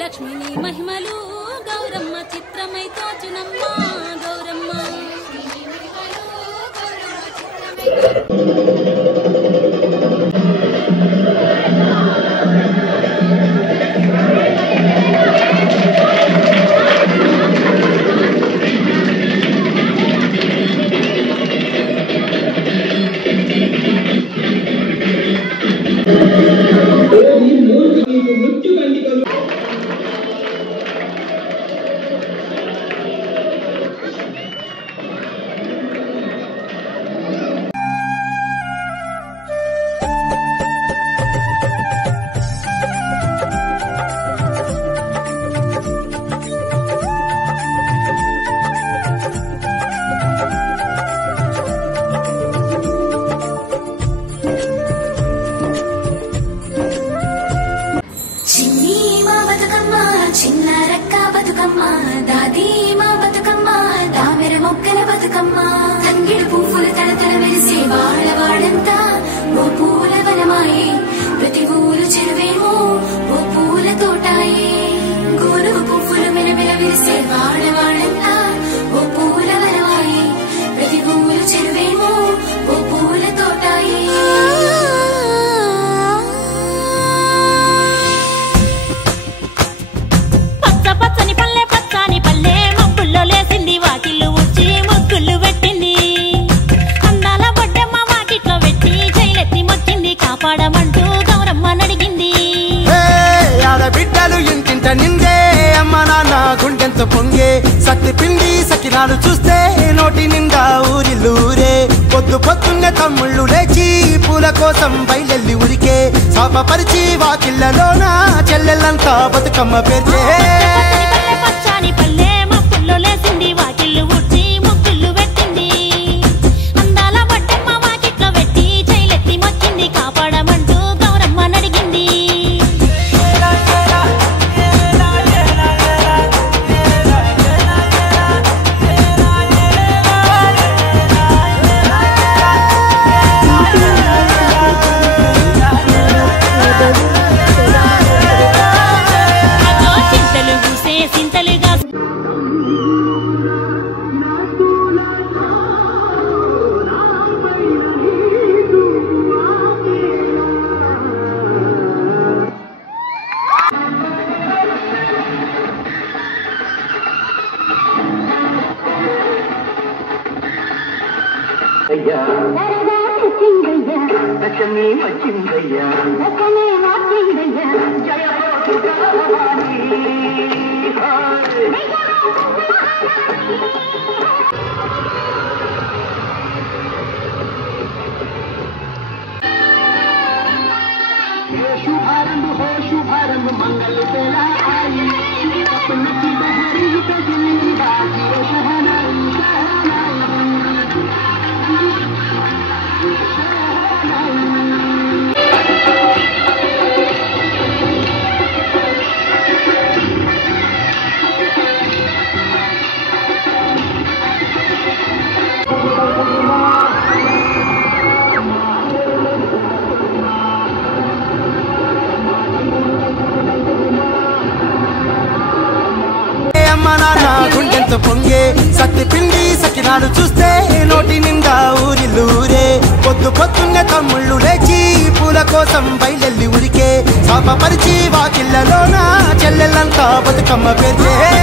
లక్ష్మిని మహిమలు గౌరమ్మ చిత్రమై తోచునమ్మ గౌరమ్మ పొంగే సత్తి పిండి సకినాలు చూస్తే నోటి నిండా ఊరిల్లూరే పొద్దు పొద్దున్నే తమ్ముళ్ళు లేచి పూల కోసం బయలెల్లి ఉరికే శాపపరిచి వాకిళ్ళలోన చెల్లెళ్ళంతా బతుకమ్మ పేర్చే పచ్చాని పల్లె మప్పుల్లో లేసింది వాకిళ్ళు ఊడ్చి ముగ్గులు పెట్టింది అందాల బట్టమ్మ వాకిట్లో పెట్టి చైలెత్తి మొక్కింది కాపాడమంటూ గౌరమ్మ నడిగింది లక్ష్మీ వచ్చిందయ్యా జయ शुभारंभ हो शुभारंभ मंगल बेला आई सपन की बहरी गजनी बाजी शहनाई గుండెంతో పొంగే సత్తి పిండి సకినాలు చూస్తే నోటి నిండా ఊరిల్లూరే పొద్దు పొద్దున్నే తమ్ముళ్ళు లేచి పూల కోసం బయలెల్లి ఉరికే శాపపరిచి వాకిళ్ళలోన చెల్లెళ్ళంతా బతుకమ్మ పేర్చే